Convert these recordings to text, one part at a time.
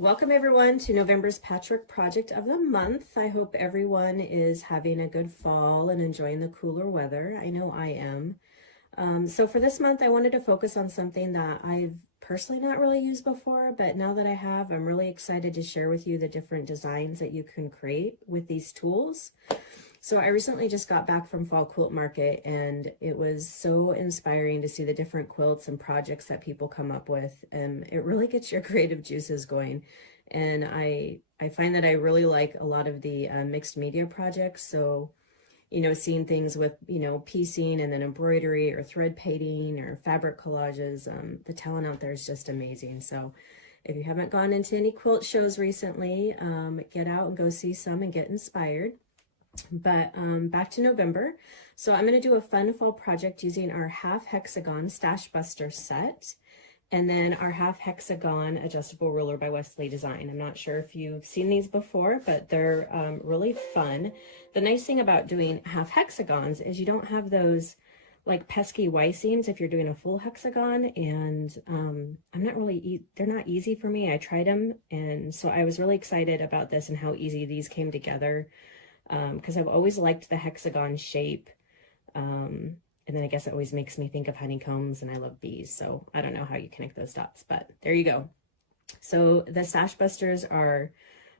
Welcome everyone to November's Patchwork Project of the Month. I hope everyone is having a good fall and enjoying the cooler weather. I know I am. So for this month, I wanted to focus on something that I've personally not really used before, but now that I have, I'm really excited to share with you the different designs that you can create with these tools. So I recently just got back from Fall Quilt Market, and it was so inspiring to see the different quilts and projects that people come up with. And it really gets your creative juices going. And I find that I really like a lot of the mixed media projects. So, seeing things with, piecing and then embroidery or thread painting or fabric collages, the talent out there is just amazing. So if you haven't gone into any quilt shows recently, get out and go see some and get inspired. But back to November. So I'm going to do a fun fall project using our half hexagon stash buster set and then our half hexagon adjustable ruler by Westalee Design. I'm not sure if you've seen these before, but they're really fun. The nice thing about doing half hexagons is you don't have those like pesky Y seams if you're doing a full hexagon, and they're not easy for me. I tried them, and so I was really excited about this and how easy these came together. Because I've always liked the hexagon shape. And then I guess it always makes me think of honeycombs, and I love bees. So I don't know how you connect those dots, but there you go. So the stash busters are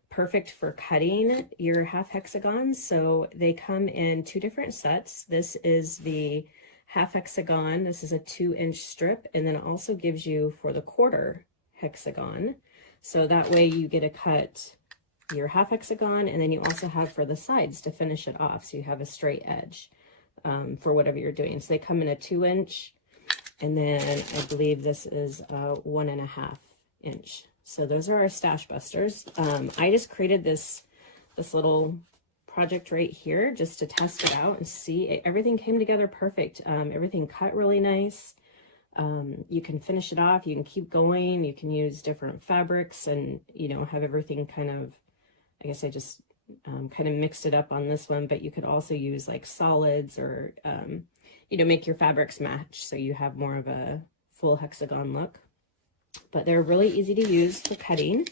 perfect for cutting your half hexagons. So they come in two different sets. This is the half hexagon. This is a 2-inch strip, and then it also gives you for the quarter hexagon. So that way you get a cut your half hexagon, and then you also have for the sides to finish it off, so you have a straight edge for whatever you're doing. So they come in a 2-inch, and then I believe this is a 1.5-inch. So those are our stash busters. I just created this little project right here just to test it out and see. Everything came together perfect. Everything cut really nice. You can finish it off, you can keep going, you can use different fabrics, and have everything kind of, I guess I just kind of mixed it up on this one, but you could also use like solids or, make your fabrics match so you have more of a full hexagon look. But they're really easy to use for cutting.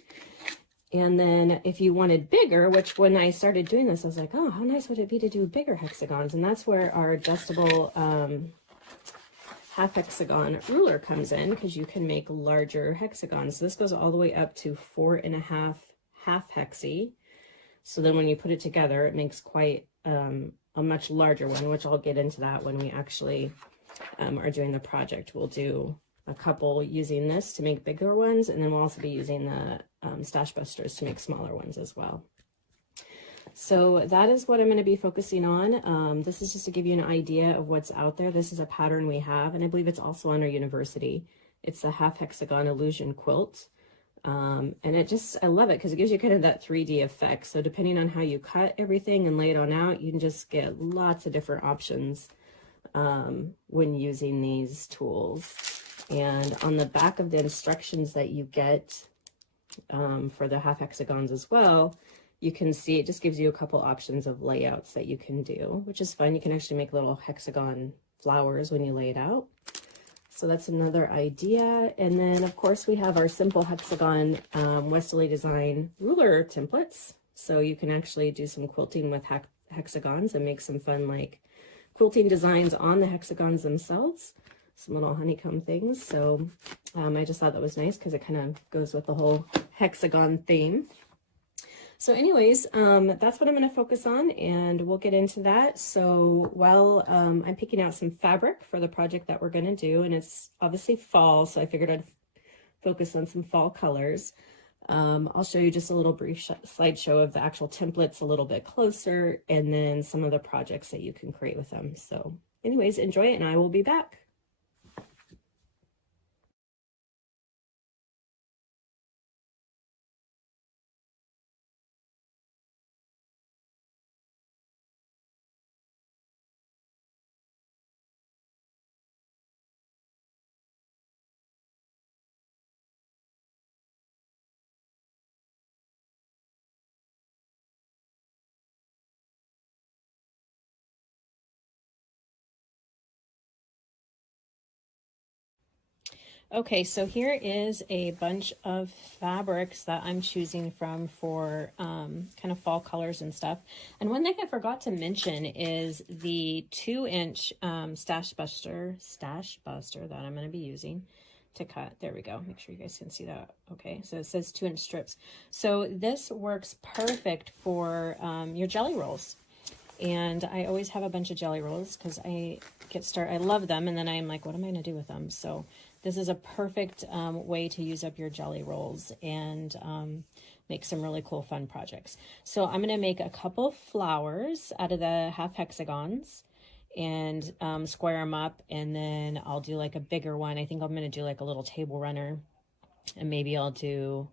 And then if you wanted bigger, which when I started doing this, I was like, oh, how nice would it be to do bigger hexagons? And that's where our adjustable half hexagon ruler comes in, because you can make larger hexagons. So this goes all the way up to 4.5 half hexy. So then when you put it together, it makes quite a much larger one, which I'll get into that when we actually are doing the project. We'll do a couple using this to make bigger ones, and then we'll also be using the stash busters to make smaller ones as well. So that is what I'm going to be focusing on. This is just to give you an idea of what's out there. This is a pattern we have, and I believe it's also on our university. It's the half hexagon illusion quilt. And I love it because it gives you kind of that 3D effect. So depending on how you cut everything and lay it on out, you can just get lots of different options when using these tools. And on the back of the instructions that you get for the half hexagons as well, you can see it just gives you a couple options of layouts that you can do, which is fun. You can actually make little hexagon flowers when you lay it out. So that's another idea. And then of course we have our simple hexagon Westalee Design ruler templates. So you can actually do some quilting with hexagons and make some fun like quilting designs on the hexagons themselves. Some little honeycomb things. So I just thought that was nice because it kind of goes with the whole hexagon theme. So anyways, that's what I'm going to focus on, and we'll get into that. So while I'm picking out some fabric for the project that we're going to do, and it's obviously fall, so I figured I'd focus on some fall colors. I'll show you just a little brief slideshow of the actual templates a little bit closer, and then some of the projects that you can create with them. So anyways, enjoy it, and I will be back. Okay, so here is a bunch of fabrics that I'm choosing from for kind of fall colors and stuff. And one thing I forgot to mention is the 2-inch stash buster that I'm going to be using to cut. There we go. Make sure you guys can see that. Okay, so it says 2-inch strips. So this works perfect for your jelly rolls. And I always have a bunch of jelly rolls because I love them, and then I'm like, what am I going to do with them? So this is a perfect way to use up your jelly rolls and make some really cool fun projects. So I'm going to make a couple flowers out of the half hexagons and square them up, and then I'll do like a bigger one. I think I'm going to do like a little table runner, and maybe I'll do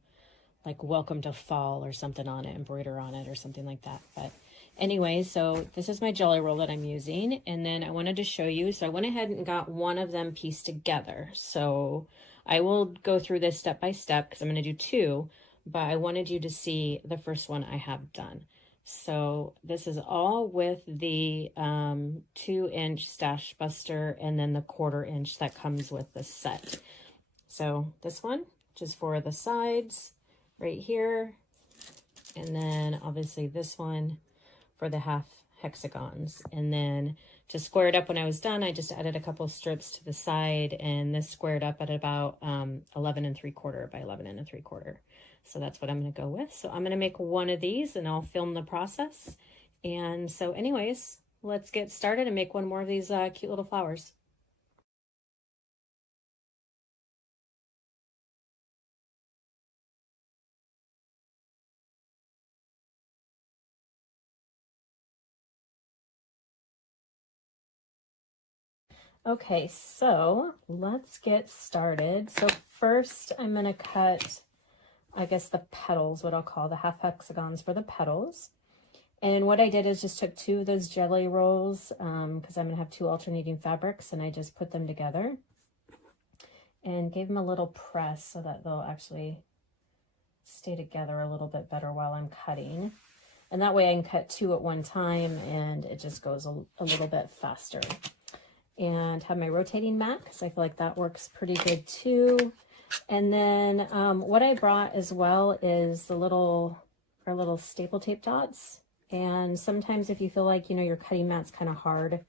like welcome to fall or something on it, embroider on it or something like that. But anyway, so this is my jelly roll that I'm using, and then I wanted to show you, so I went ahead and got one of them pieced together. So I will go through this step by step because I'm going to do two, but I wanted you to see the first one I have done. So this is all with the 2-inch stash buster and then the 1/4 inch that comes with the set. So this one, just for the sides right here, and then obviously this one for the half hexagons. And then to square it up when I was done, I just added a couple strips to the side, and this squared up at about 11 3/4 by 11 3/4. So that's what I'm going to go with. So I'm going to make one of these and I'll film the process. And so anyways, let's get started and make one more of these cute little flowers. Okay, so let's get started. So first I'm going to cut, I guess, the petals, what I'll call the half hexagons for the petals. And what I did is just took 2 of those jelly rolls because I'm going to have 2 alternating fabrics, and I just put them together and gave them a little press so that they'll actually stay together a little bit better while I'm cutting. And that way I can cut 2 at one time and it just goes a little bit faster. And have my rotating mat because I feel like that works pretty good too. And then what I brought as well is our little staple tape dots. And sometimes if you feel like, you know, your cutting mat's kind of hard,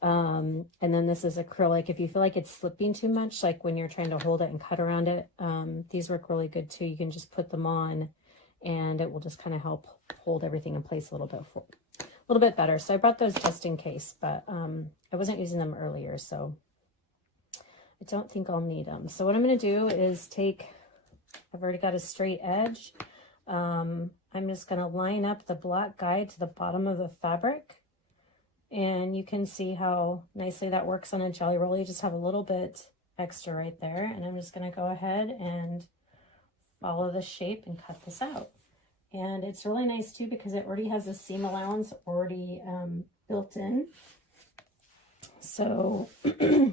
and then this is acrylic, if you feel like it's slipping too much, like when you're trying to hold it and cut around it, these work really good too. You can just put them on and it will just kind of help hold everything in place a little bit better. So I brought those just in case, but I wasn't using them earlier, so I don't think I'll need them. So what I'm going to do is I've already got a straight edge. I'm just going to line up the black guide to the bottom of the fabric, and you can see how nicely that works on a jelly roll. You just have a little bit extra right there, and I'm just going to go ahead and follow the shape and cut this out. And it's really nice too because it already has a seam allowance already built in. So I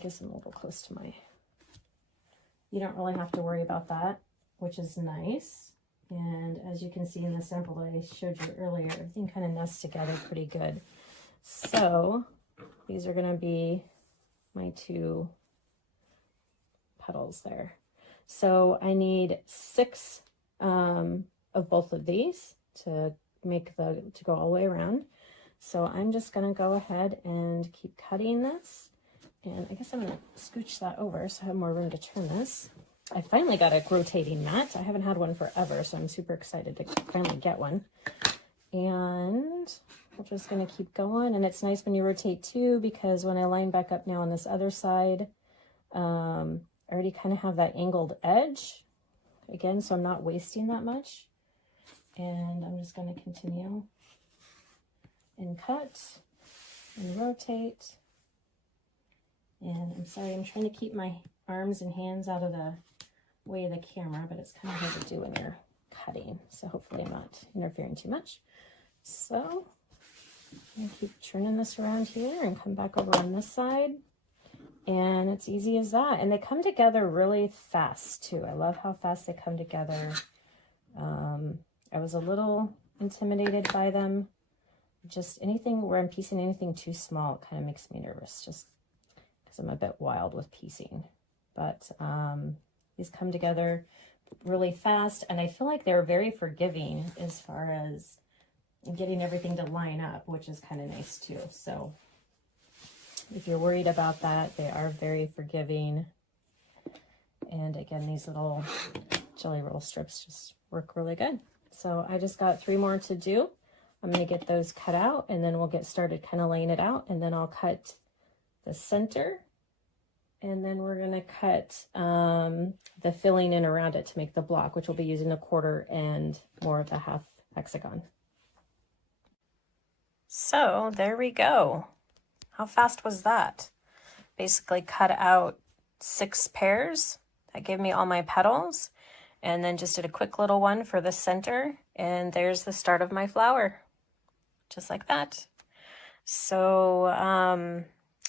guess I'm a little close to you don't really have to worry about that, which is nice. And as you can see in the sample that I showed you earlier, everything kind of nests together pretty good. So these are going to be my 2 petals there. So I need 6 of both of these to go all the way around. So I'm just going to go ahead and keep cutting this. And I guess I'm going to scooch that over so I have more room to turn this. I finally got a rotating mat. I haven't had one forever, so I'm super excited to finally get one. And we're just going to keep going. And it's nice when you rotate too, because when I line back up now on this other side, I already kind of have that angled edge again, so I'm not wasting that much. And I'm just going to continue and cut and rotate. And I'm sorry, I'm trying to keep my arms and hands out of the way of the camera, but it's kind of hard to do when you're cutting. So hopefully I'm not interfering too much. So I'm going to keep turning this around here and come back over on this side. And it's easy as that. And they come together really fast too. I love how fast they come together. I was a little intimidated by them. Just anything where I'm piecing anything too small kind of makes me nervous, just because I'm a bit wild with piecing. but these come together really fast, and I feel like they're very forgiving as far as getting everything to line up, which is kind of nice too. So if you're worried about that, they are very forgiving. And again, these little jelly roll strips just work really good. So I just got 3 more to do. I'm going to get those cut out, and then we'll get started kind of laying it out, and then I'll cut the center, and then we're going to cut the filling in around it to make the block, which we'll be using the 1/4 and more of the 1/2 hexagon. So there we go. How fast was that? Basically cut out 6 pairs. That gave me all my petals, and then just did a quick little one for the center, and there's the start of my flower, just like that. So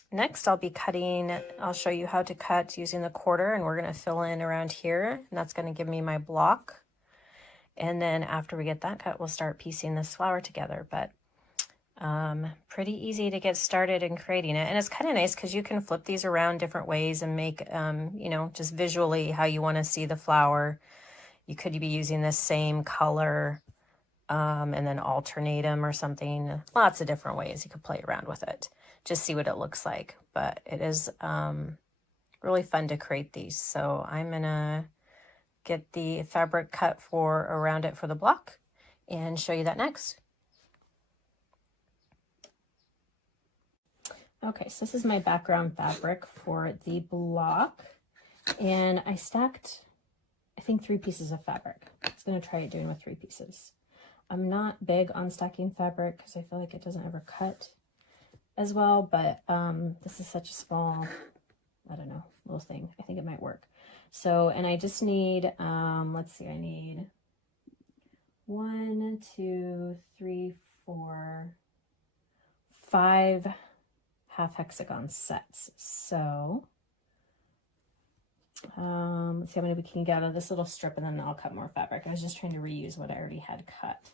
next I'll be cutting, I'll show you how to cut using the 1/4, and we're going to fill in around here, and that's going to give me my block. And then after we get that cut, we'll start piecing this flower together. But pretty easy to get started in creating it, and it's kind of nice because you can flip these around different ways and make you know, just visually how you want to see the flower. You could be using the same color and then alternate them or something. Lots of different ways you could play around with it, just see what it looks like. But it is really fun to create these. So I'm gonna get the fabric cut for around it for the block and show you that next. Okay, so this is my background fabric for the block, and I stacked, I think, 3 pieces of fabric. I was going to try it doing with 3 pieces. I'm not big on stacking fabric because I feel like it doesn't ever cut as well, but this is such a small, I don't know, little thing. I think it might work. So, and I just need, let's see, I need 1, 2, 3, 4, 5 1/2 hexagon sets. So let's see how many we can get out of this little strip, and then I'll cut more fabric. I was just trying to reuse what I already had cut.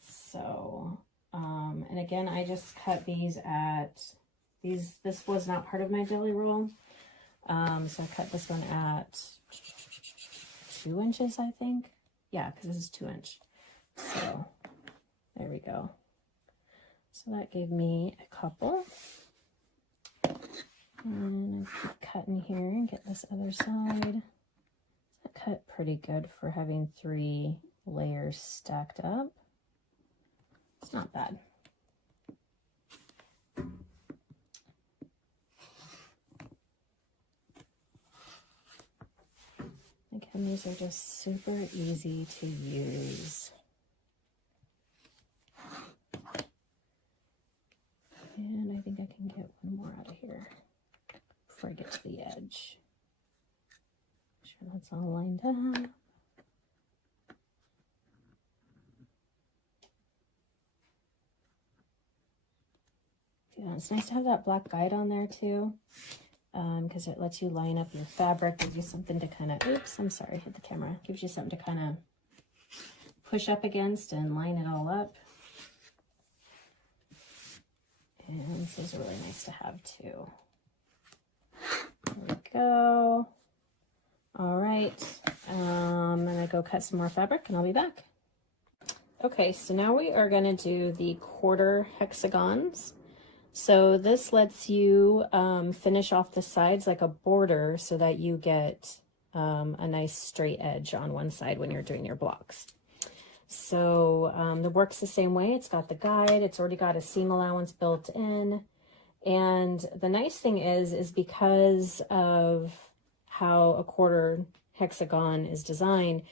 So and again, I just cut these at these, this was not part of my jelly roll, so I cut this one at 2 inches, I think. Yeah, because this is 2 inch. So there we go. So that gave me a couple. And I keep cutting here and get this other side. That cut pretty good for having 3 layers stacked up. It's not bad. Again, these are just super easy to use. And I think I can get one more out of here before I get to the edge. Make sure that's all lined up. Yeah, it's nice to have that black guide on there too, because it lets you line up your fabric, gives you something to kind of, oops, I'm sorry, hit the camera, gives you something to kind of push up against and line it all up. And this is really nice to have too. There we go. All right, I'm gonna go cut some more fabric and I'll be back. Okay, so now we are gonna do the 1/4 hexagons. So this lets you finish off the sides like a border so that you get a nice straight edge on one side when you're doing your blocks. So the work's the same way. It's got the guide, it's already got a seam allowance built in. And the nice thing is because of how a 1/4 hexagon is designed,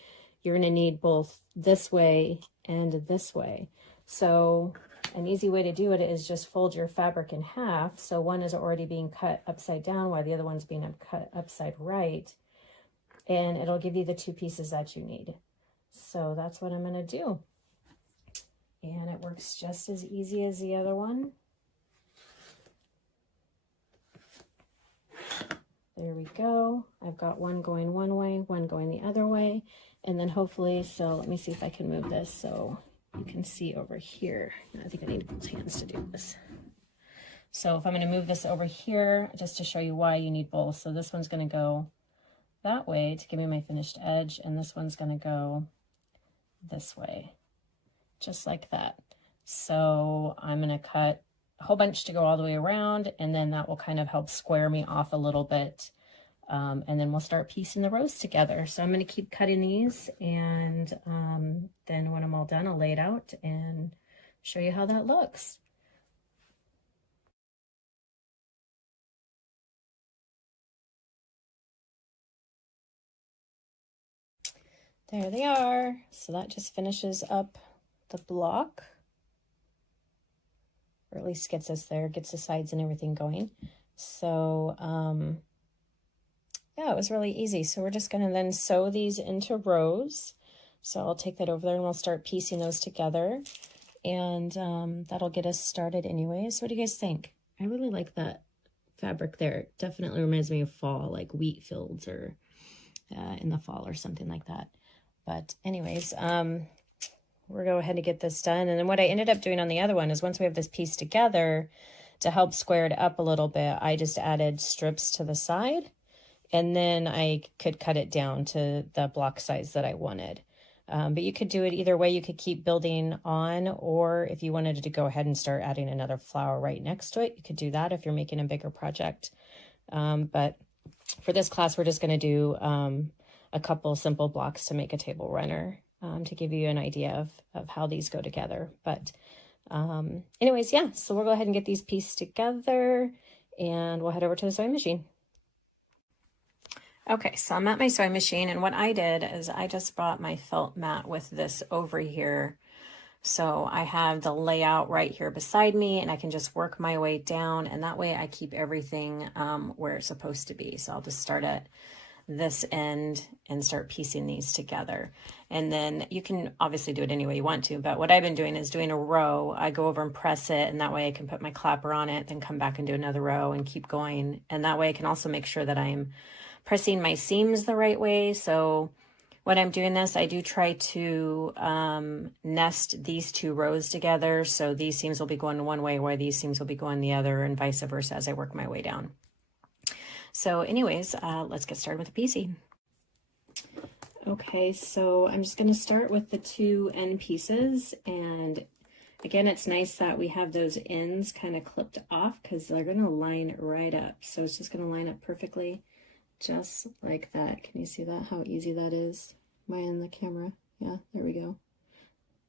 you're gonna need both this way and this way. So an easy way to do it is just fold your fabric in half. So one is already being cut upside down while the other one's being cut upside right. And it'll give you the 2 pieces that you need. So that's what I'm gonna do. And it works just as easy as the other one. There we go. I've got one going one way, one going the other way. And then hopefully, so let me see if I can move this so you can see over here. I think I need both hands to do this. So if I'm going to move this over here, just to show you why you need both. So this one's going to go that way to give me my finished edge, and this one's going to go this way, just like that. So I'm going to cut a whole bunch to go all the way around, and then that will kind of help square me off a little bit. And then we'll start piecing the rows together. So I'm going to keep cutting these, and then when I'm all done, I'll lay it out and show you how that looks. There they are. So that just finishes up the block, or at least gets us there, gets the sides and everything going. So yeah, it was really easy. So we're just going to then sew these into rows. So I'll take that over there and we'll start piecing those together, and that'll get us started anyway. So what do you guys think? I really like that fabric there. It definitely reminds me of fall, like wheat fields or in the fall or something like that. But anyways, we'll go ahead and get this done. And then what I ended up doing on the other one is once we have this piece together, to help square it up a little bit, I just added strips to the side, and then I could cut it down to the block size that I wanted. But you could do it either way. You could keep building on, or if you wanted to go ahead and start adding another flower right next to it, you could do that if you're making a bigger project. But for this class, we're just going to do a couple simple blocks to make a table runner, to give you an idea of how these go together. But anyways, yeah, so we'll go ahead and get these pieced together, and we'll head over to the sewing machine. Okay, so I'm at my sewing machine, and what I did is I just brought my felt mat with this over here. So I have the layout right here beside me, and I can just work my way down, and that way I keep everything where it's supposed to be. So I'll just start at this end and start piecing these together. And then you can obviously do it any way you want to, but what I've been doing is doing a row. I go over and press it, and that way I can put my clapper on it, then come back and do another row and keep going. And that way I can also make sure that I'm pressing my seams the right way. So when I'm doing this, I do try to nest these two rows together. So these seams will be going one way, where these seams will be going the other, and vice versa as I work my way down. So anyways, let's get started with the piecing. Okay, so I'm just going to start with the two end pieces, and again, it's nice that we have those ends kind of clipped off because they're going to line right up. So it's just going to line up perfectly, just like that. Can you see that, how easy that is? Am I in the camera? Yeah, there we go.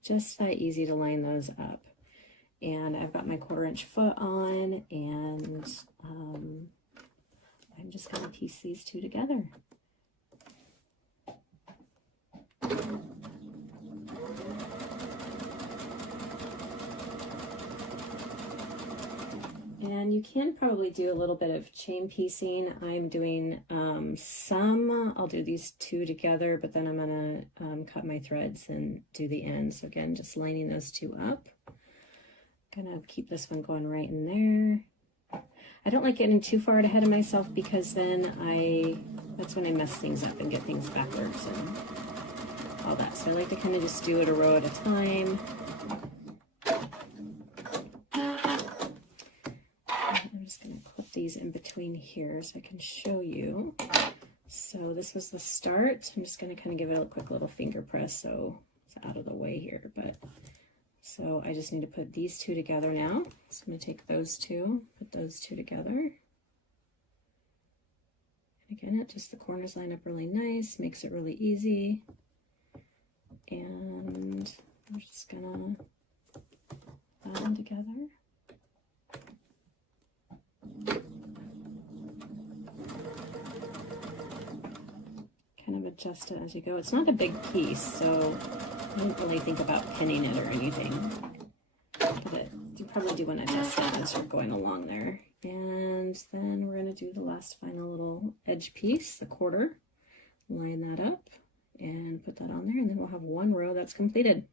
Just that easy to line those up. And I've got my 1/4-inch foot on, and I'm just going to piece these two together. And you can probably do a little bit of chain piecing. I'm doing I'll do these two together, but then I'm going to cut my threads and do the ends. So again, just lining those two up. Gonna keep this one going right in there. I don't like getting too far ahead of myself, because then that's when I mess things up and get things backwards and all that. So I like to kind of just do it a row at a time. I'm just going to clip these in between here so I can show you. So this was the start. I'm just going to kind of give it a quick little finger press so it's out of the way here. But so I just need to put these two together now. So I'm going to take those two, put those two together. And again, the corners line up really nice, makes it really easy. And I'm just going to put them together. Kind of adjust it as you go. It's not a big piece, so I don't really think about pinning it or anything. But you probably do want to adjust it as you're going along there. And then we're going to do the last final little edge piece, the 1/4. Line that up and put that on there, and then we'll have one row that's completed.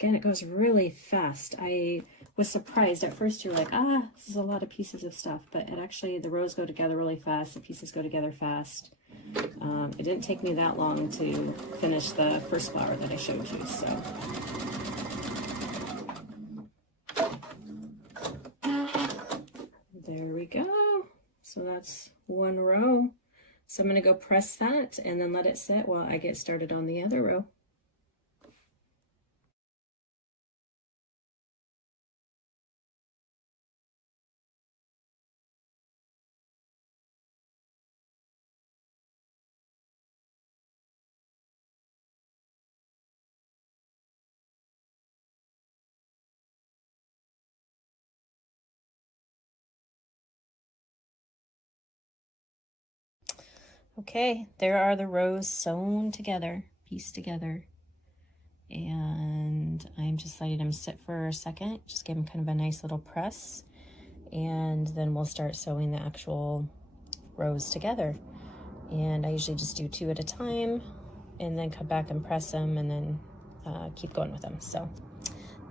Again, it goes really fast. I was surprised. At first you're like, this is a lot of pieces of stuff, but it actually, the rows go together really fast, the pieces go together fast. It didn't take me that long to finish the first flower that I showed you, so. So that's one row. So I'm going to go press that and then let it sit while I get started on the other row. Okay, there are the rows sewn together, pieced together. And I'm just letting them sit for a second, just give them kind of a nice little press. And then we'll start sewing the actual rows together. And I usually just do 2 at a time and then come back and press them and then keep going with them. So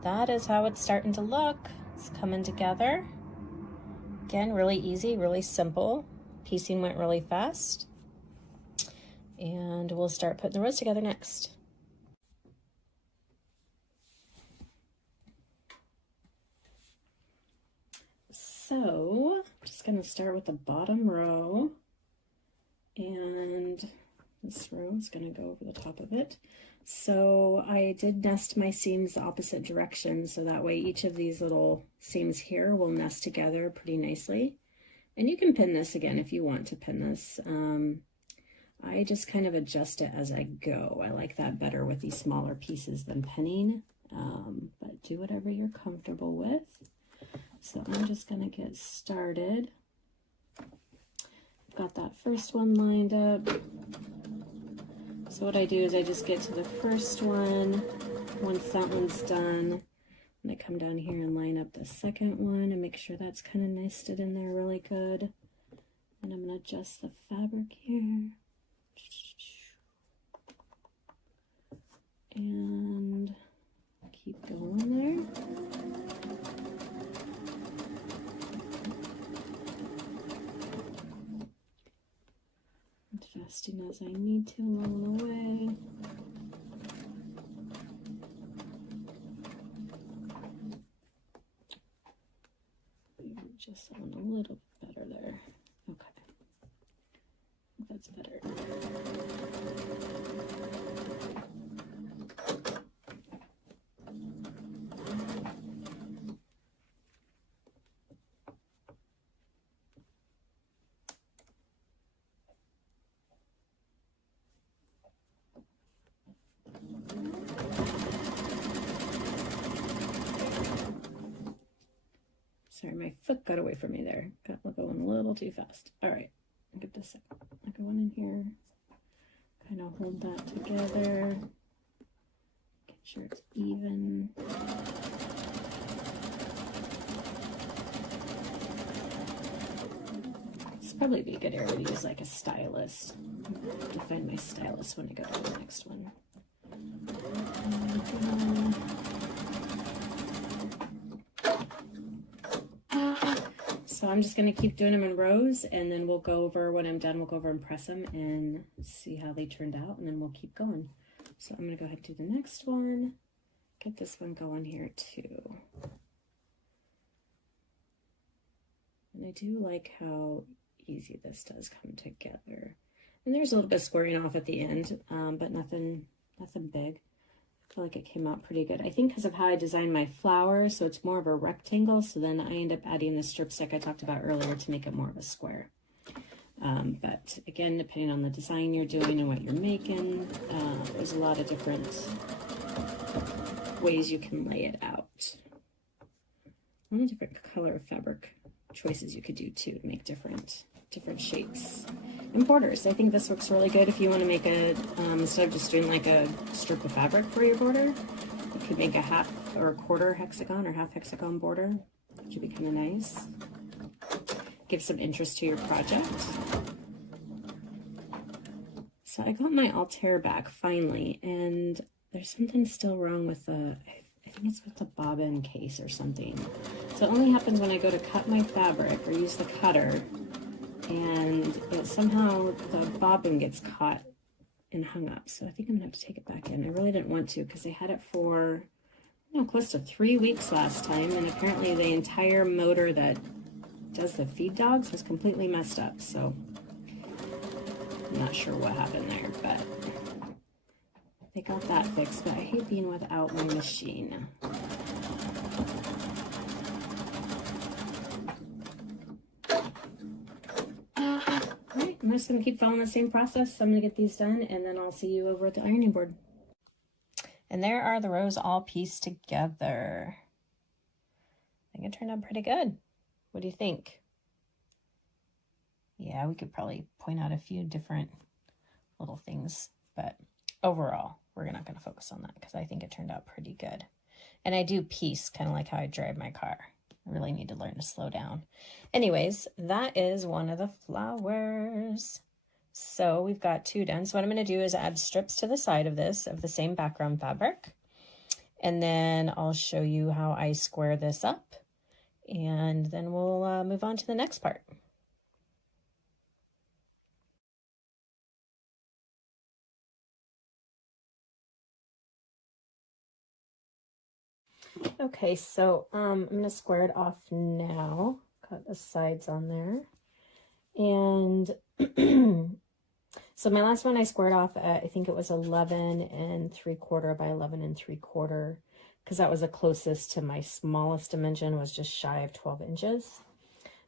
that is how it's starting to look. It's coming together. Again, really easy, really simple. Piecing went really fast. And we'll start putting the rows together next. So I'm just going to start with the bottom row, and this row is going to go over the top of it. So I did nest my seams the opposite direction, so that way each of these little seams here will nest together pretty nicely. And you can pin this again if you want to pin this. I just kind of adjust it as I go. I like that better with these smaller pieces than pinning, but do whatever you're comfortable with. So I'm just going to get started. I've got that first one lined up. So what I do is I just get to the first one. Once that one's done, I'm going to come down here and line up the second one and make sure that's kind of nested in there really good. And I'm going to adjust the fabric here. And keep going there. Adjusting as I need to along the way. Just on a little better there. Okay. That's better. Sorry, my foot got away from me there. Got going a little too fast. All right, get this out. Like one in here. Kind of hold that together. Get sure it's even. This probably be a good area to use like a stylus. I have to find my stylus when I go to the next one. So I'm just going to keep doing them in rows, and then we'll go over, when I'm done, we'll go over and press them and see how they turned out, and then we'll keep going. So I'm going to go ahead and do the next one. Get this one going here too. And I do like how easy this does come together. And there's a little bit of squaring off at the end, but nothing big. I feel like it came out pretty good. I think because of how I designed my flower, so it's more of a rectangle, so then I end up adding the strip stick I talked about earlier to make it more of a square. But again, depending on the design you're doing and what you're making, there's a lot of different ways you can lay it out. A lot of different color of fabric choices you could do too to make different shapes. And borders, I think this looks really good if you want to make a, instead of just doing like a strip of fabric for your border, you could make a half or a quarter hexagon or half hexagon border, which would be kind of nice. Give some interest to your project. So I got my Altair back finally, and there's something still wrong with the, I think it's with the bobbin case or something. So it only happens when I go to cut my fabric or use the cutter, and it somehow the bobbin gets caught and hung up. So I think I'm gonna have to take it back in. I really didn't want to because they had it for, close to 3 weeks last time, and apparently the entire motor that does the feed dogs was completely messed up, so I'm not sure what happened there, but they got that fixed. But I hate being without my machine. Alright, I'm just gonna keep following the same process. So I'm gonna get these done and then I'll see you over at the ironing board. And there are the rows all pieced together. I think it turned out pretty good. What do you think? Yeah, we could probably point out a few different little things, but overall, we're not going to focus on that because I think it turned out pretty good. And I do piece kind of like how I drive my car. I really need to learn to slow down. Anyways, that is one of the flowers. So we've got 2 done. So what I'm going to do is add strips to the side of this of the same background fabric. And then I'll show you how I square this up. And then we'll move on to the next part. Okay, so I'm going to square it off now. Cut the sides on there. And so my last one I squared off at, I think it was 11 3/4 by 11 3/4, because that was the closest to my smallest dimension, was just shy of 12 inches.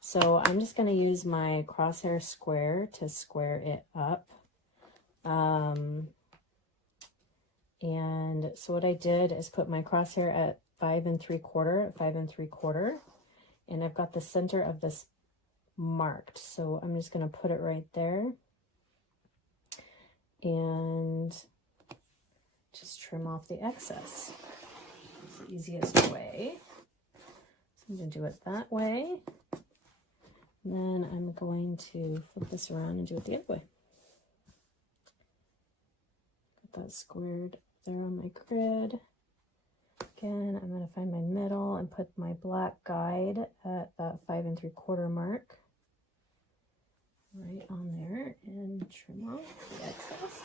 So I'm just going to use my crosshair square to square it up. And so what I did is put my crosshair at 5 3/4, 5 3/4, and I've got the center of this marked. So I'm just going to put it right there and just trim off the excess. It's the easiest way. So I'm going to do it that way. And then I'm going to flip this around and do it the other way. Got that squared there on my grid. Again, I'm going to find my middle and put my black guide at that 5 3/4 mark. Right on there, and trim off the excess.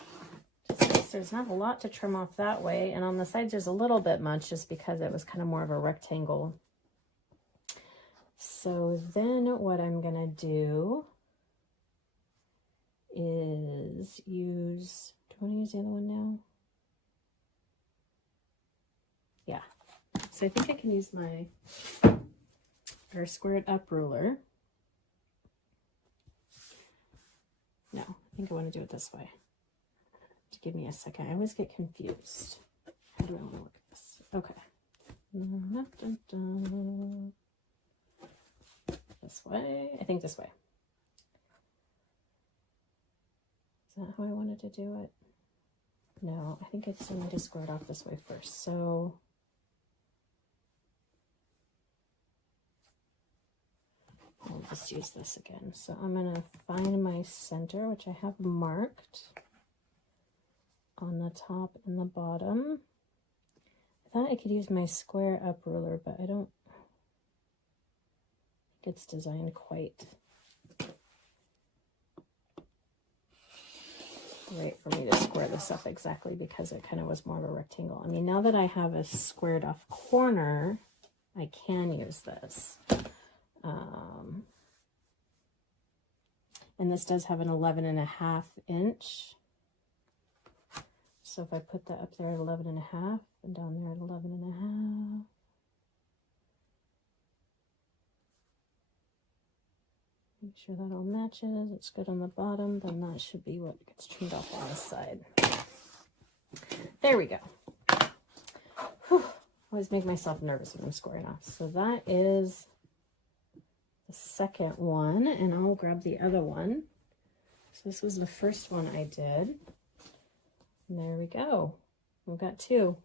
Just because there's not a lot to trim off that way, and on the sides there's a little bit much just because it was kind of more of a rectangle. So then what I'm going to do is use, do I want to use the other one now? Yeah, so I think I can use my squared up ruler. No, I think I want to do it this way. To give me a second. I always get confused. How do I want to work this? Okay. This way. I think this way. Is that how I wanted to do it? No, I think I still need to square it off this way first. So I'll just use this again. So I'm going to find my center, which I have marked on the top and the bottom. I thought I could use my square up ruler, but I don't think it's designed quite right for me to square this up exactly, because it kind of was more of a rectangle. I mean, now that I have a squared off corner, I can use this. And this does have an 11.5 inch. So if I put that up there at 11.5 and down there at 11.5. Make sure that all matches. It's good on the bottom. Then that should be what gets trimmed off on this side. There we go. Whew. Always make myself nervous when I'm squaring off. So that is the second one, and I'll grab the other one. So this was the first one I did. And there we go. We've got 2.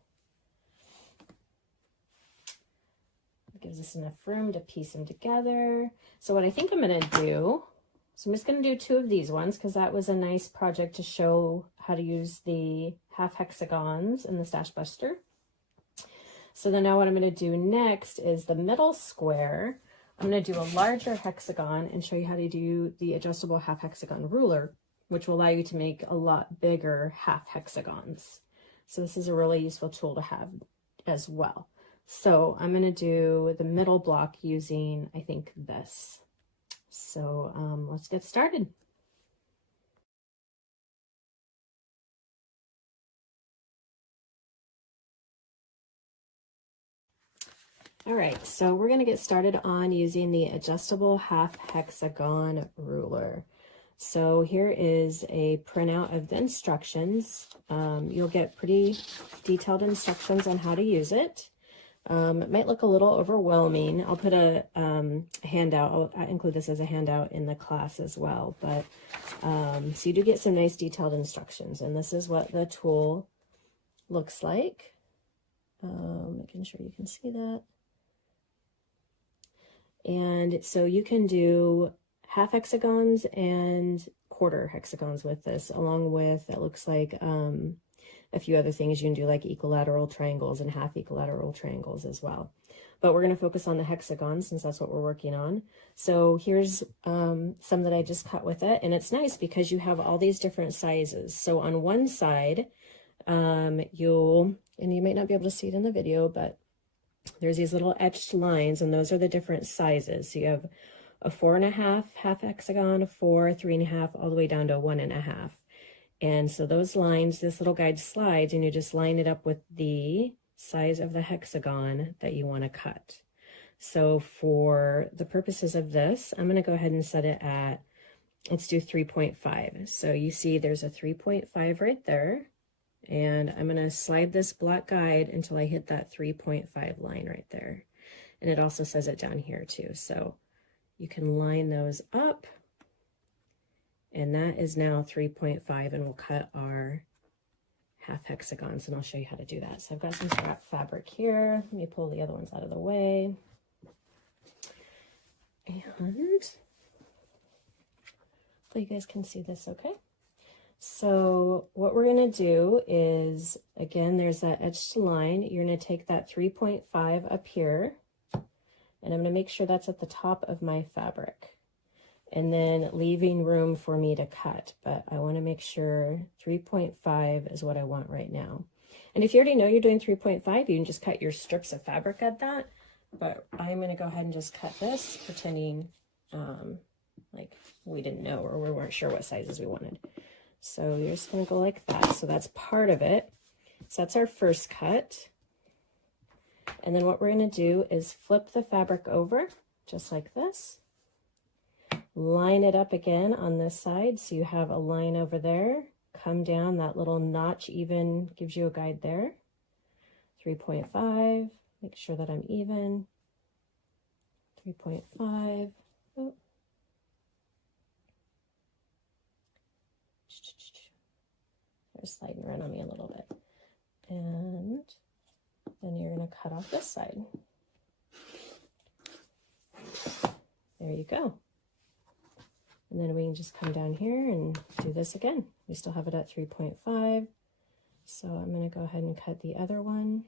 It gives us enough room to piece them together. So what I think I'm going to do, so I'm just going to do 2 of these ones because that was a nice project to show how to use the half hexagons in the Stash Buster. So then now what I'm going to do next is the middle square. I'm going to do a larger hexagon and show you how to do the adjustable half hexagon ruler, which will allow you to make a lot bigger half hexagons. So this is a really useful tool to have as well. So I'm going to do the middle block using, I think, this. So let's get started. All right, so we're going to get started on using the adjustable half hexagon ruler. So here is a printout of the instructions. You'll get pretty detailed instructions on how to use it. It might look a little overwhelming. I'll put a handout, I'll include this as a handout in the class as well. But so you do get some nice detailed instructions, and this is what the tool looks like. Making sure you can see that. And so you can do half hexagons and quarter hexagons with this, along with, it looks like a few other things. You can do like equilateral triangles and half equilateral triangles as well. But we're going to focus on the hexagons since that's what we're working on. So here's some that I just cut with it. And it's nice because you have all these different sizes. So on one side, and you might not be able to see it in the video, but there's these little etched lines, and those are the different sizes. So you have a 4.5 half hexagon, a 4, 3.5, all the way down to a 1.5. And so those lines, this little guide slides, and you just line it up with the size of the hexagon that you want to cut. So for the purposes of this, I'm going to go ahead and set it at, let's do 3.5. So you see there's a 3.5 right there. And I'm going to slide this black guide until I hit that 3.5 line right there. And it also says it down here too. So you can line those up. And that is now 3.5, and we'll cut our half hexagons, and I'll show you how to do that. So I've got some scrap fabric here. Let me pull the other ones out of the way. And hopefully you guys can see this okay. So what we're going to do is, again, there's that edged line. You're going to take that 3.5 up here, and I'm going to make sure that's at the top of my fabric, and then leaving room for me to cut. But I want to make sure 3.5 is what I want right now. And if you already know you're doing 3.5, you can just cut your strips of fabric at that. But I'm going to go ahead and just cut this, pretending like we didn't know, or we weren't sure what sizes we wanted. So you're just going to go like that. So that's part of it. So that's our first cut. And then what we're going to do is flip the fabric over just like this. Line it up again on this side. So you have a line over there. Come down, that little notch even gives you a guide there. 3.5. Make sure that I'm even. 3.5. Oh. They're sliding around on me a little bit. And then you're going to cut off this side. There you go. And then we can just come down here and do this again. We still have it at 3.5. So I'm going to go ahead and cut the other one.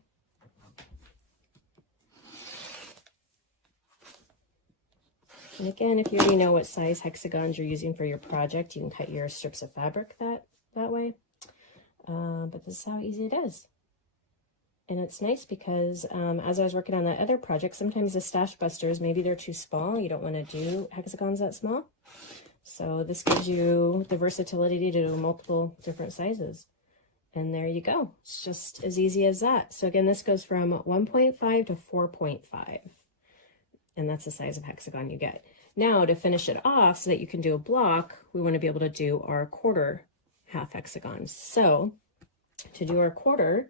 And again, if you already know what size hexagons you're using for your project, you can cut your strips of fabric that way. But this is how easy it is. And it's nice because as I was working on that other project, sometimes the stash busters, maybe they're too small. You don't want to do hexagons that small. So this gives you the versatility to do multiple different sizes. And there you go. It's just as easy as that. So again, this goes from 1.5 to 4.5. And that's the size of hexagon you get. Now to finish it off so that you can do a block, we want to be able to do our quarter half hexagons. So to do our quarter,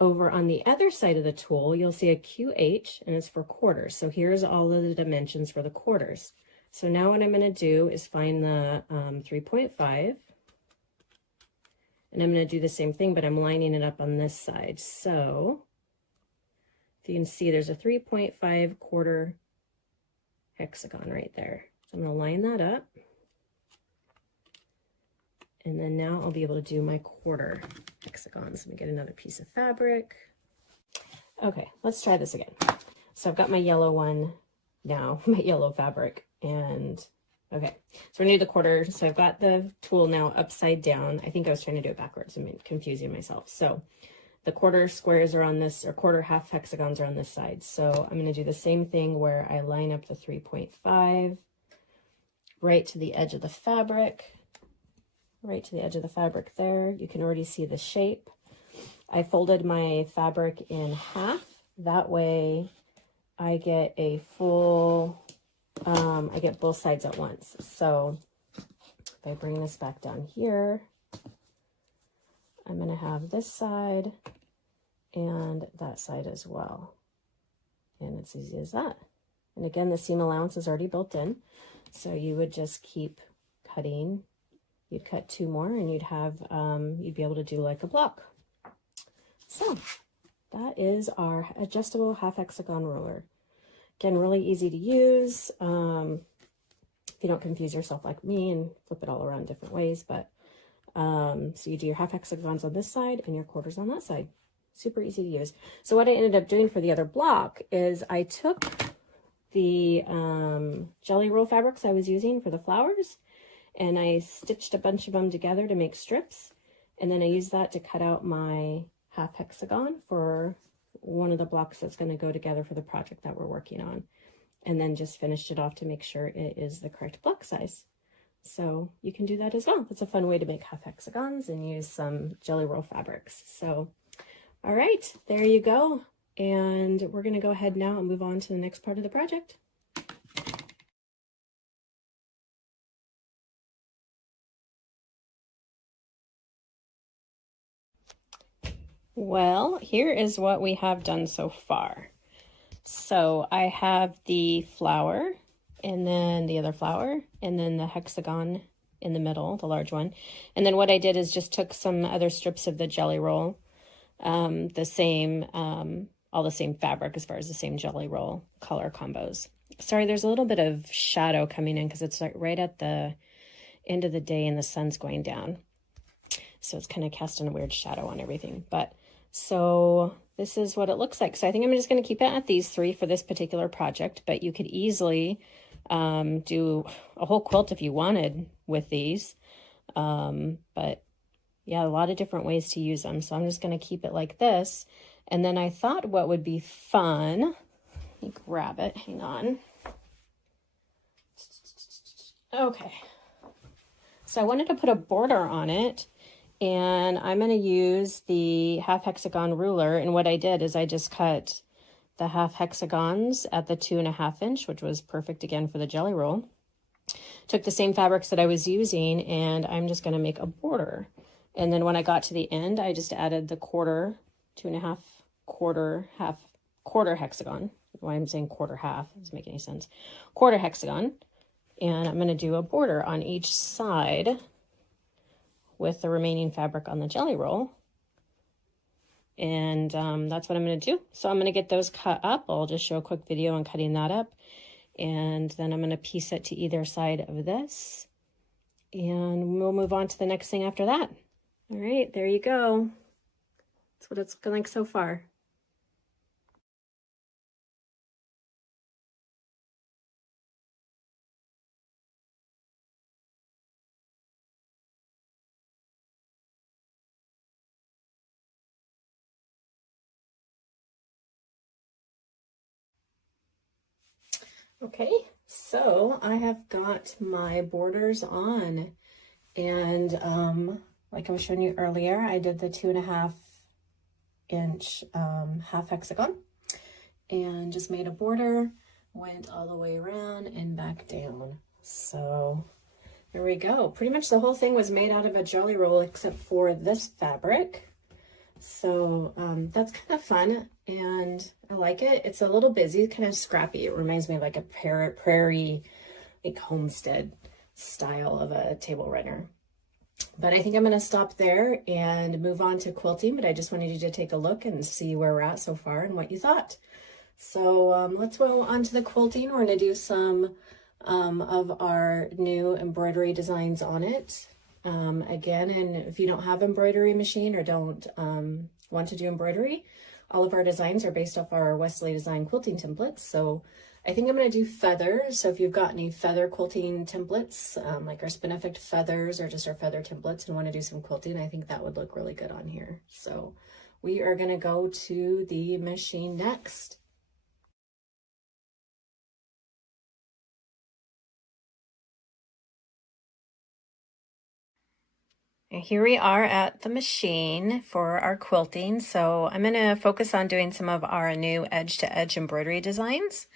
over on the other side of the tool, you'll see a QH, and it's for quarters. So here's all of the dimensions for the quarters. So now what I'm going to do is find the 3.5, and I'm going to do the same thing, but I'm lining it up on this side. So if you can see, there's a 3.5 quarter hexagon right there. So I'm going to line that up. And then now I'll be able to do my quarter hexagons. Let me get another piece of fabric. Okay, let's try this again. So I've got my yellow one now, my yellow fabric. And okay, so we're gonna do the quarter. So I've got the tool now upside down. I think I was trying to do it backwards. I'm confusing myself. So the quarter squares are on this, or quarter half hexagons are on this side. So I'm gonna do the same thing where I line up the 3.5. right to the edge of the fabric, right to the edge of the fabric there. You can already see the shape. I folded my fabric in half. That way I get a full, I get both sides at once. So if I bring this back down here, I'm going to have this side and that side as well. And it's easy as that. And again, the seam allowance is already built in. So you would just keep cutting. You'd cut 2 more and you'd have, you'd be able to do like a block. So that is our adjustable half hexagon ruler. Again, really easy to use. If you don't confuse yourself like me and flip it all around different ways, but so you do your half hexagons on this side and your quarters on that side. Super easy to use. So what I ended up doing for the other block is I took the jelly roll fabrics I was using for the flowers and I stitched a bunch of them together to make strips, and then I used that to cut out my half hexagon for one of the blocks that's going to go together for the project that we're working on, and then just finished it off to make sure it is the correct block size. So you can do that as well. It's a fun way to make half hexagons and use some jelly roll fabrics. So all right, there you go. And we're going to go ahead now and move on to the next part of the project. Well, here is what we have done so far. So I have the flower and then the other flower and then the hexagon in the middle, the large one. And then what I did is just took some other strips of the jelly roll, the same, all the same fabric as far as the same jelly roll color combos. Sorry, there's a little bit of shadow coming in because it's like right at the end of the day and the sun's going down. So it's kind of casting a weird shadow on everything. But so this is what it looks like. So I think I'm just going to keep it at these 3 for this particular project, but you could easily do a whole quilt if you wanted with these. But yeah, a lot of different ways to use them. So I'm just going to keep it like this. And then I thought what would be fun, let me grab it, hang on. Okay. So I wanted to put a border on it, and I'm going to use the half hexagon ruler. And what I did is I just cut the half hexagons at the 2.5 inch, which was perfect again for the jelly roll. Took the same fabrics that I was using, and I'm just going to make a border. And then when I got to the end, I just added the quarter, 2.5 quarter, half, quarter hexagon. Why I'm saying quarter half doesn't make any sense. Quarter hexagon. And I'm going to do a border on each side with the remaining fabric on the jelly roll. And that's what I'm going to do. So I'm going to get those cut up. I'll just show a quick video on cutting that up. And then I'm going to piece it to either side of this. And we'll move on to the next thing after that. All right, there you go. That's what it's looking like so far. Okay, so I have got my borders on, and like I was showing you earlier, I did the 2.5 inch half hexagon and just made a border, went all the way around and back down. So there we go. Pretty much the whole thing was made out of a jelly roll except for this fabric. So that's kind of fun, and I like it. It's a little busy, kind of scrappy. It reminds me of like a prairie, like homestead style of a table runner. But I think I'm going to stop there and move on to quilting, but I just wanted you to take a look and see where we're at so far and what you thought. So let's go on to the quilting. We're going to do some of our new embroidery designs on it. Again, and if you don't have embroidery machine or don't want to do embroidery, all of our designs are based off our Westalee design quilting templates. So I think I'm going to do feathers. So if you've got any feather quilting templates, like our spin-effect feathers or just our feather templates, and want to do some quilting, I think that would look really good on here. So we are going to go to the machine next. Here we are at the machine for our quilting. So I'm going to focus on doing some of our new edge-to-edge embroidery designs.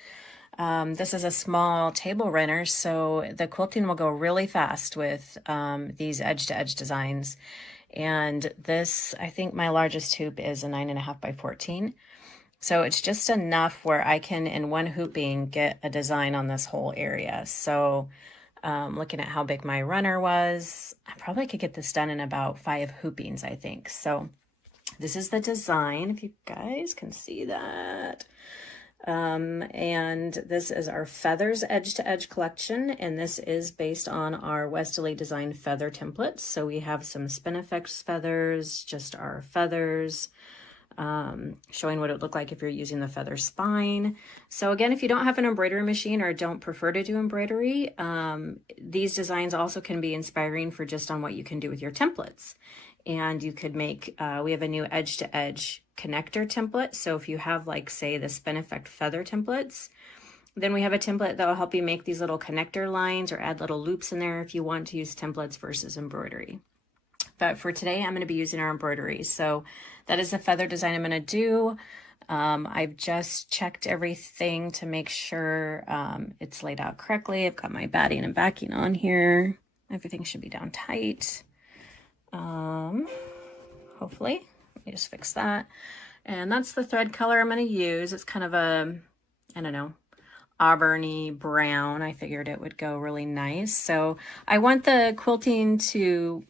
This is a small table runner, so the quilting will go really fast with these edge-to-edge designs. And this, I think my largest hoop is a 9.5 by 14. So it's just enough where I can, in one hooping, get a design on this whole area. So looking at how big my runner was, I probably could get this done in about 5 hoopings, I think. So this is the design, if you guys can see that. And this is our feathers edge to edge collection, and this is based on our Westalee design feather templates. So we have some Spinifex feathers, just our feathers, showing what it would look like if you're using the feather spine. So again, if you don't have an embroidery machine or don't prefer to do embroidery, these designs also can be inspiring for just on what you can do with your templates. And you could make, we have a new edge to edge connector template. So if you have, like, say, the Spinifex feather templates, then we have a template that will help you make these little connector lines or add little loops in there if you want to use templates versus embroidery. But for today, I'm going to be using our embroidery. So that is the feather design I'm going to do. I've just checked everything to make sure it's laid out correctly. I've got my batting and backing on here. Everything should be down tight. Hopefully. Let me just fix that. And that's the thread color I'm going to use. It's kind of a, I don't know, auburny brown. I figured it would go really nice. So I want the quilting to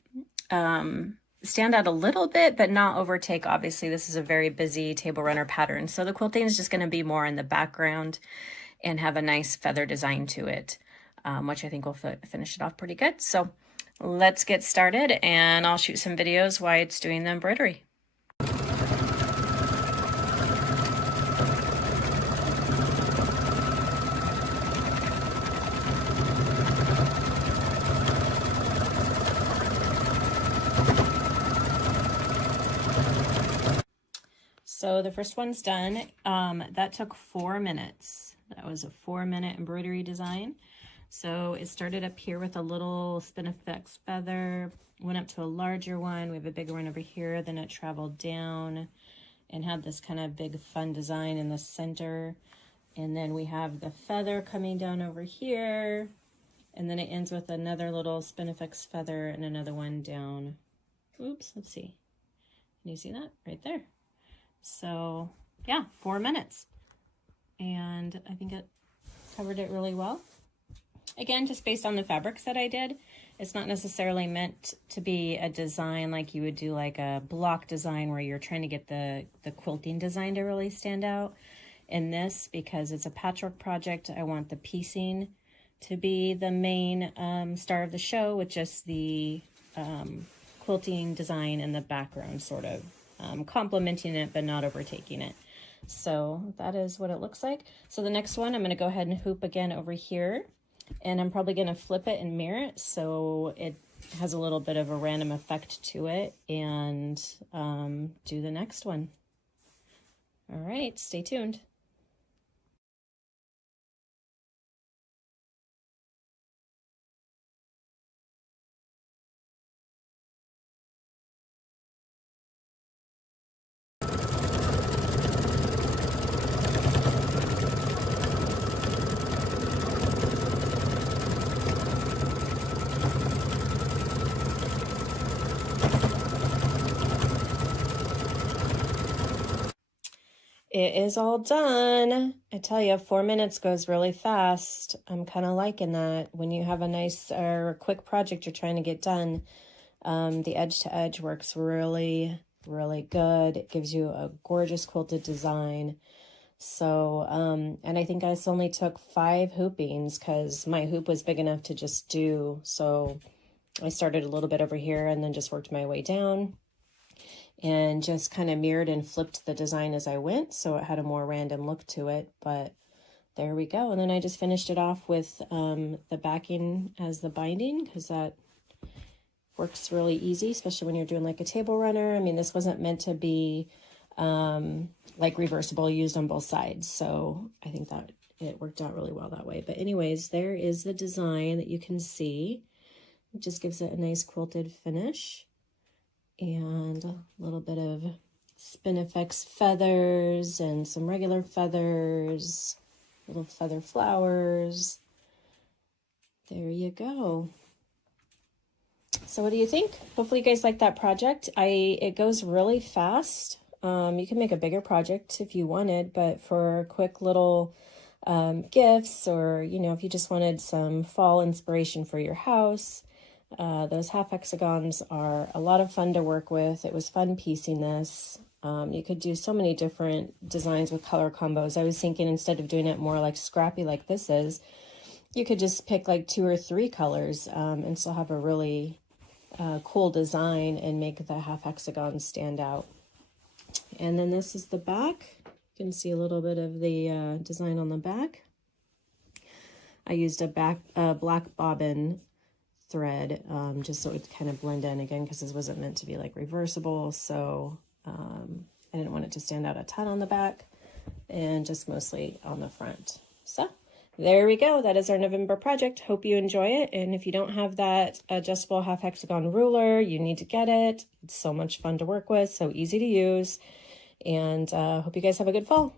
stand out a little bit, but not overtake. Obviously, this is a very busy table runner pattern. So the quilting is just going to be more in the background and have a nice feather design to it, which I think will finish it off pretty good. So let's get started, and I'll shoot some videos while it's doing the embroidery. So the first one's done. That took 4 minutes. That was a 4-minute embroidery design. So it started up here with a little Spinifex feather, went up to a larger one. We have a bigger one over here. Then it traveled down and had this kind of big fun design in the center. And then we have the feather coming down over here. And then it ends with another little Spinifex feather and another one down. Oops, let's see. Can you see that? Right there. So yeah, 4 minutes. And I think it covered it really well. Again, just based on the fabrics that I did, it's not necessarily meant to be a design like you would do like a block design where you're trying to get the quilting design to really stand out. In this, because it's a patchwork project, I want the piecing to be the main star of the show, with just the quilting design in the background, sort of complementing it but not overtaking it. So that is what it looks like. So the next one, I'm going to go ahead and hoop again over here, and I'm probably going to flip it and mirror it so it has a little bit of a random effect to it, and do the next one. All right, stay tuned. It is all done. I tell you, 4 minutes goes really fast. I'm kind of liking that. When you have a nice or quick project you're trying to get done, the edge to edge works really, really good. It gives you a gorgeous quilted design. So, and I think I only took 5 hoopings because my hoop was big enough to just do. So I started a little bit over here and then just worked my way down, and just kind of mirrored and flipped the design as I went, so it had a more random look to it. But there we go. And then I just finished it off with the backing as the binding, because that works really easy, especially when you're doing like a table runner. I mean, this wasn't meant to be like reversible, used on both sides, so I think that it worked out really well that way. But anyways, there is the design that you can see. It just gives it a nice quilted finish. and a little bit of Spinifex feathers and some regular feathers, little feather flowers. There you go. So what do you think? Hopefully you guys like that project. It goes really fast. You can make a bigger project if you wanted, but for quick little gifts, or if you just wanted some fall inspiration for your house, those half hexagons are a lot of fun to work with. It was fun piecing this. You could do so many different designs with color combos. I was thinking, instead of doing it more like scrappy like this is, you could just pick like 2 or 3 colors and still have a really cool design and make the half hexagon stand out. And then this is the back. You can see a little bit of the design on the back. I used a black bobbin thread just so it would kind of blend in again, because this wasn't meant to be like reversible, so I didn't want it to stand out a ton on the back, and just mostly on the front. So there we go. That is our November project. Hope you enjoy it. And if you don't have that adjustable half hexagon ruler, you need to get it. It's so much fun to work with, so easy to use. And hope you guys have a good fall.